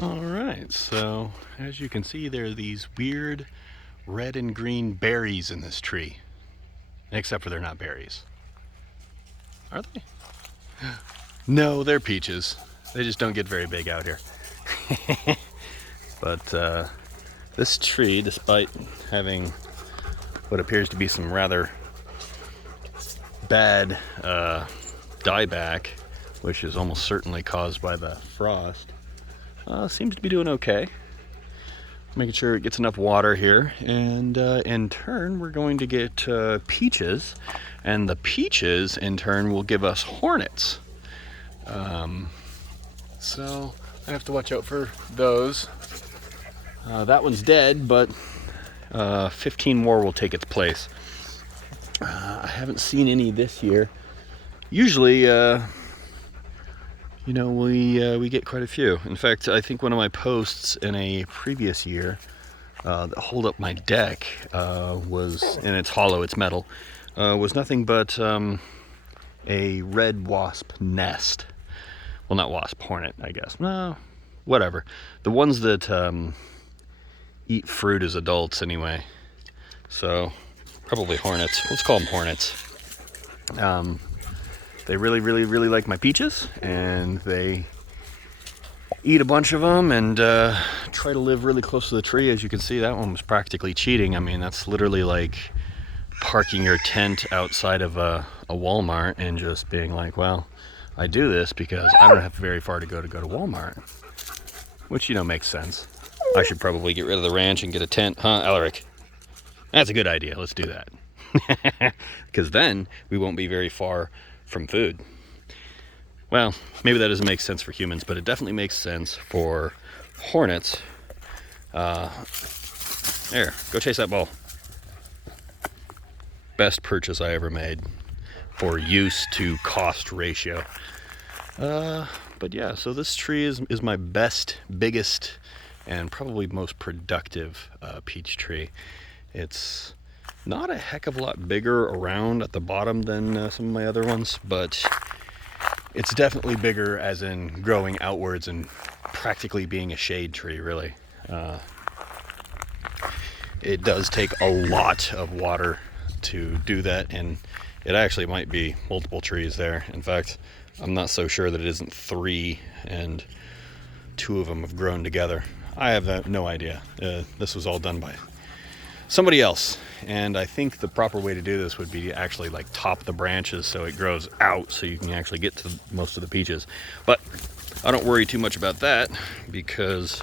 All right, so as you can see, there are these weird red and green berries in this tree. Except for they're not berries. Are they? No, they're peaches. They just don't get very big out here. But this tree, despite having what appears to be some rather bad dieback, which is almost certainly caused by the frost, seems to be doing okay. Making sure it gets enough water here, and in turn we're going to get peaches, and the peaches in turn will give us hornets. So I have to watch out for those. That one's dead, but 15 more will take its place. I haven't seen any this year. Usually, we get quite a few. In fact, I think one of my posts in a previous year that hold up my deck was, and it's hollow, it's metal, was nothing but a red wasp nest. Well, not wasp, hornet, I guess. No, whatever. The ones that eat fruit as adults, anyway. So, probably hornets. Let's call them hornets. They really, really, really like my peaches, and they eat a bunch of them and try to live really close to the tree. As you can see, that one was practically cheating. I mean, that's literally like parking your tent outside of a Walmart and just being like, well, I do this because I don't have very far to go to Walmart. Which, makes sense. I should probably get rid of the ranch and get a tent, huh, Alaric? That's a good idea. Let's do that. Because then we won't be very far from food. Well, maybe that doesn't make sense for humans, but it definitely makes sense for hornets. There, go chase that ball. Best purchase I ever made for use to cost ratio. But yeah, so this tree is my best, biggest, and probably most productive peach tree. It's not a heck of a lot bigger around at the bottom than some of my other ones, but it's definitely bigger as in growing outwards and practically being a shade tree, really. It does take a lot of water to do that, and it actually might be multiple trees there. In fact, I'm not so sure that it isn't 3 and 2 of them have grown together. I have no idea. This was all done by somebody else, and I think the proper way to do this would be to actually like top the branches so it grows out so you can actually get to most of the peaches. But I don't worry too much about that because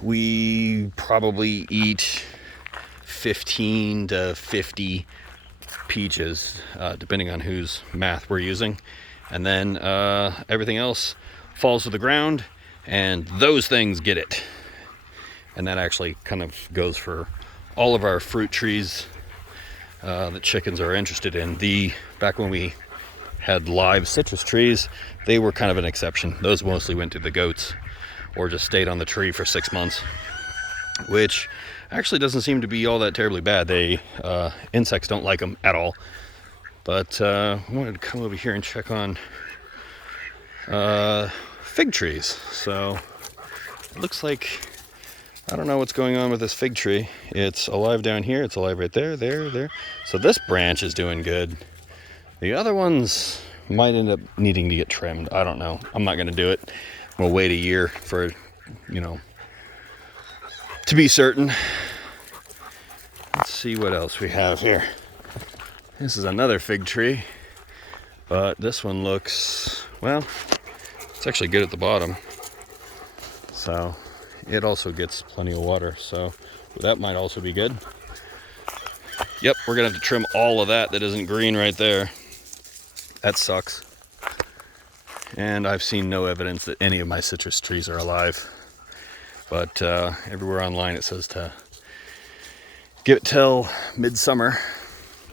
we probably eat 15 to 50 peaches depending on whose math we're using, and then everything else falls to the ground and those things get it. And that actually kind of goes for all of our fruit trees that chickens are interested in. Back when we had live citrus trees, they were kind of an exception. Those mostly went to the goats or just stayed on the tree for 6 months, which actually doesn't seem to be all that terribly bad. Insects don't like them at all. But I wanted to come over here and check on fig trees. So it looks like, I don't know what's going on with this fig tree. It's alive down here. It's alive right there, there. So this branch is doing good. The other ones might end up needing to get trimmed. I don't know. I'm not going to do it. We'll wait a year for, to be certain. Let's see what else we have here. This is another fig tree, but this one looks, well, it's actually good at the bottom. So it also gets plenty of water, so that might also be good. Yep, we're gonna have to trim all of that isn't green right there. That sucks. And I've seen no evidence that any of my citrus trees are alive. But everywhere online it says to give it till midsummer.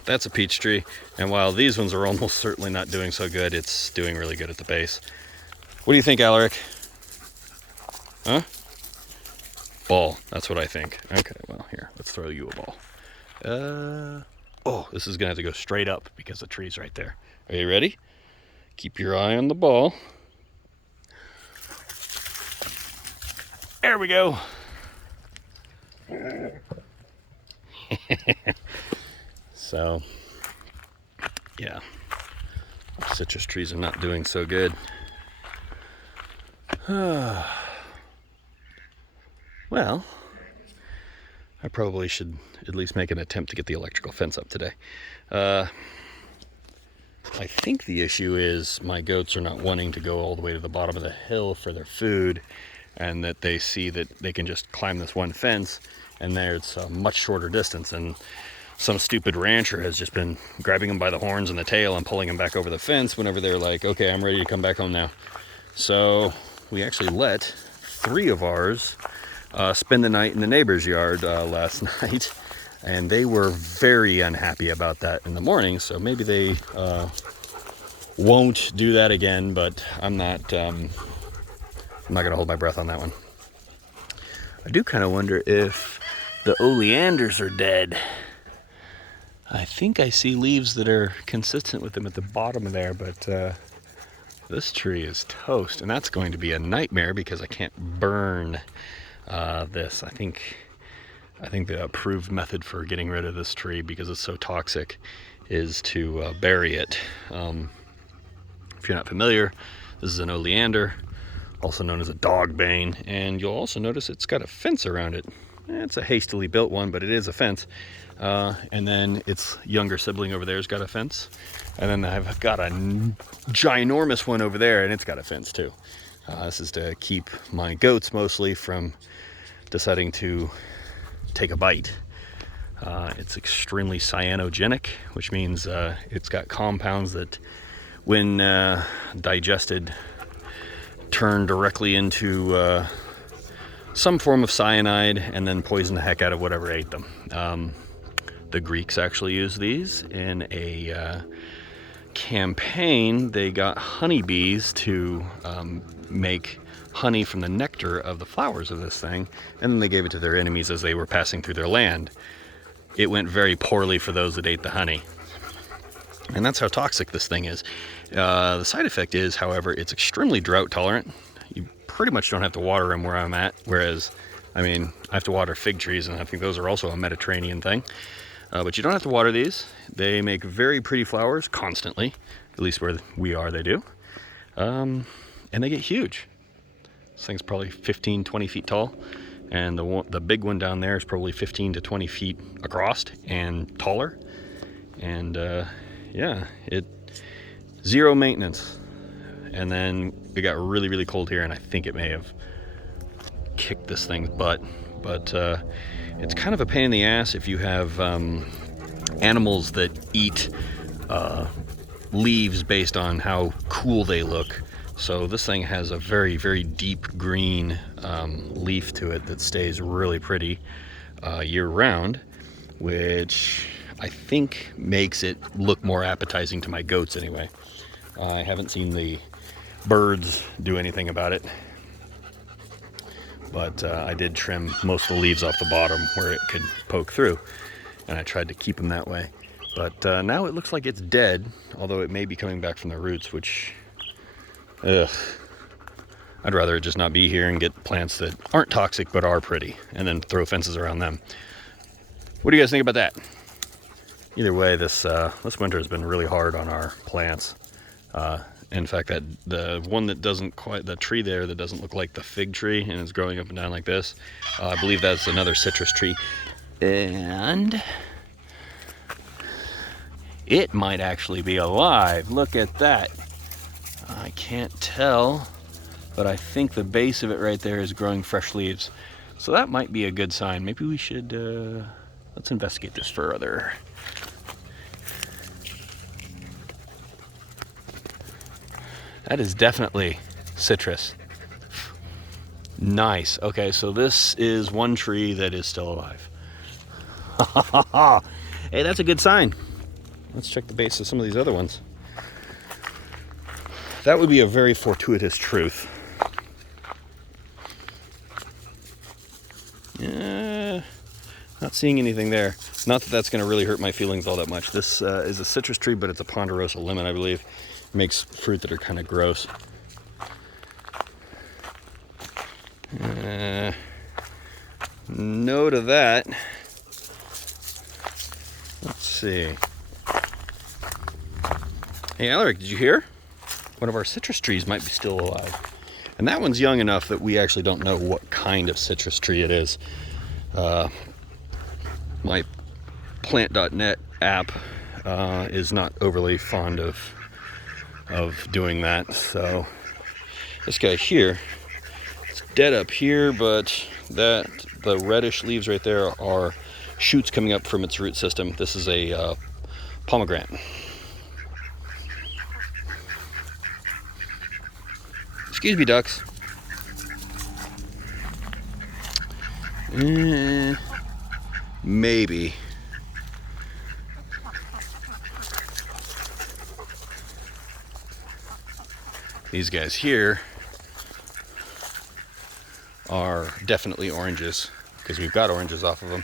That's a peach tree. And while these ones are almost certainly not doing so good, it's doing really good at the base. What do you think, Alaric? Huh? Ball, that's what I think. Okay, well, here, let's throw you a ball. Oh, this is gonna have to go straight up because the tree's right there. Are you ready? Keep your eye on the ball. There we go. So, yeah, citrus trees are not doing so good. Well, I probably should at least make an attempt to get the electrical fence up today. I think the issue is my goats are not wanting to go all the way to the bottom of the hill for their food, and that they see that they can just climb this one fence, and there's a much shorter distance, and some stupid rancher has just been grabbing them by the horns and the tail and pulling them back over the fence whenever they're like, okay, I'm ready to come back home now. So we actually let 3 of ours spend the night in the neighbor's yard last night, and they were very unhappy about that in the morning. So maybe they won't do that again, but I'm not gonna hold my breath on that one. I do kind of wonder if the oleanders are dead. I think I see leaves that are consistent with them at the bottom there, but this tree is toast, and that's going to be a nightmare because I can't burn this. I think the approved method for getting rid of this tree, because it's so toxic, is to bury it. If you're not familiar, this is an oleander, also known as a dogbane, and you'll also notice it's got a fence around it. It's a hastily built one, but it is a fence. And then its younger sibling over there has got a fence, and then I've got a ginormous one over there, and it's got a fence too. This is to keep my goats mostly from deciding to take a bite. It's extremely cyanogenic, which means it's got compounds that, when digested, turn directly into some form of cyanide and then poison the heck out of whatever ate them. The Greeks actually used these in a campaign. They got honeybees to make honey from the nectar of the flowers of this thing, and then they gave it to their enemies as they were passing through their land. It went very poorly for those that ate the honey. And that's how toxic this thing is. The side effect is, however, it's extremely drought tolerant. You pretty much don't have to water them where I'm at, whereas, I mean, I have to water fig trees, and I think those are also a Mediterranean thing. But you don't have to water these. They make very pretty flowers constantly, at least where we are they do. And they get huge. This thing's probably 15, 20 feet tall, and the big one down there is probably 15 to 20 feet across and taller. And yeah, zero maintenance. And then it got really, really cold here, and I think it may have kicked this thing's butt. But it's kind of a pain in the ass if you have animals that eat leaves based on how cool they look. So this thing has a very, very deep green leaf to it that stays really pretty year round, which I think makes it look more appetizing to my goats anyway. I haven't seen the birds do anything about it, but I did trim most of the leaves off the bottom where it could poke through, and I tried to keep them that way. But now it looks like it's dead, although it may be coming back from the roots, which, I'd rather it just not be here and get plants that aren't toxic but are pretty, and then throw fences around them. What do you guys think about that? Either way, this winter has been really hard on our plants. In fact, that the one that doesn't quite, the tree there that doesn't look like the fig tree and is growing up and down like this, I believe that's another citrus tree. And it might actually be alive. Look at that. I can't tell, but I think the base of it right there is growing fresh leaves. So that might be a good sign. Maybe we should, let's investigate this further. That is definitely citrus. Nice. Okay, so this is one tree that is still alive. Hey, that's a good sign. Let's check the base of some of these other ones. That would be a very fortuitous truth. Not seeing anything there. Not that that's going to really hurt my feelings all that much. This is a citrus tree, but it's a ponderosa lemon, I believe. Makes fruit that are kind of gross. go to that. Let's see. Hey, Alaric, did you hear? One of our citrus trees might be still alive. And that one's young enough that we actually don't know what kind of citrus tree it is. My plant.net app is not overly fond of doing that. So this guy here, it's dead up here, but the reddish leaves right there are shoots coming up from its root system. This is a pomegranate. Excuse me, ducks. Maybe. These guys here are definitely oranges, because we've got oranges off of them.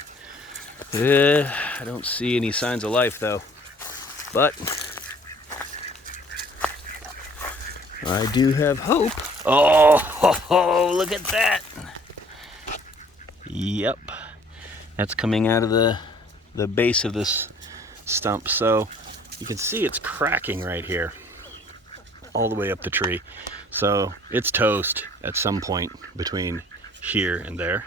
I don't see any signs of life though, but I do have hope. Oh, look at that. Yep. That's coming out of the base of this stump. So you can see it's cracking right here, all the way up the tree. So it's toast at some point between here and there,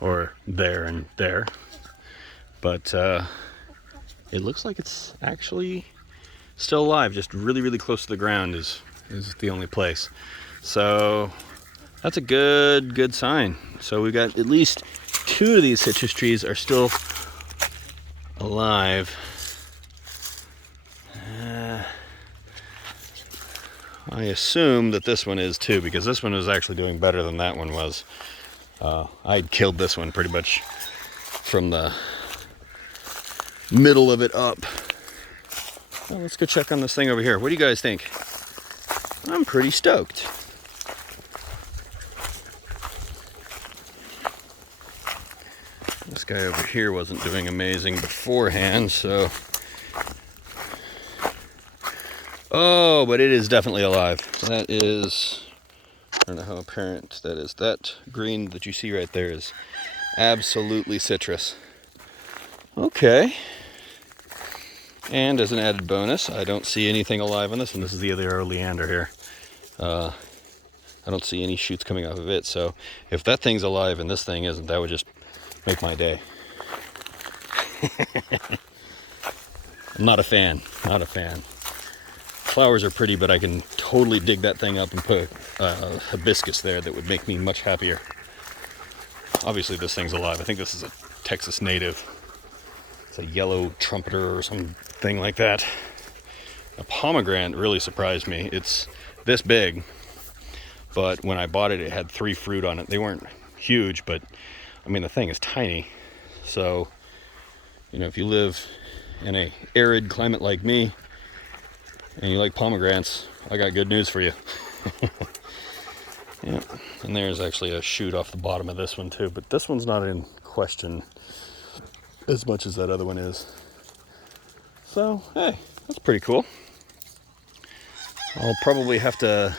or there and there. But it looks like it's actually still alive. Just really, really close to the ground is the only place. So that's a good sign. So we've got at least 2 of these citrus trees are still alive. I assume that this one is too, because this one was actually doing better than that one was. I'd killed this one pretty much from the middle of it up. Well, let's go check on this thing over here. What do you guys think? I'm pretty stoked. This guy over here wasn't doing amazing beforehand, so... Oh, but it is definitely alive. That is... I don't know how apparent that is. That green that you see right there is absolutely citrus. Okay. And as an added bonus, I don't see anything alive on this one. This is the other oleander here. I don't see any shoots coming off of it, so if that thing's alive and this thing isn't, that would just make my day. I'm not a fan. Not a fan. Flowers are pretty, but I can totally dig that thing up and put a hibiscus there that would make me much happier. Obviously this thing's alive. I think this is a Texas native. It's a yellow trumpeter or something like that. A pomegranate really surprised me. It's this big, but when I bought it, it had 3 fruit on it. They weren't huge, but I mean, the thing is tiny. So, you know, if you live in a arid climate like me and you like pomegranates, I got good news for you. Yeah, and there's actually a shoot off the bottom of this one too, but this one's not in question as much as that other one is. So, hey, that's pretty cool. I'll probably have to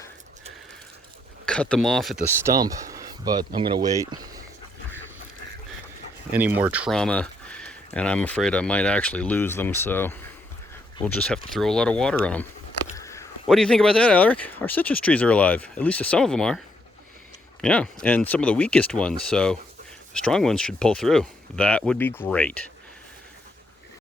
cut them off at the stump, but I'm gonna wait. Any more trauma, and I'm afraid I might actually lose them, so we'll just have to throw a lot of water on them. What do you think about that, Alaric? Our citrus trees are alive. At least some of them are. Yeah, and some of the weakest ones, so the strong ones should pull through. That would be great.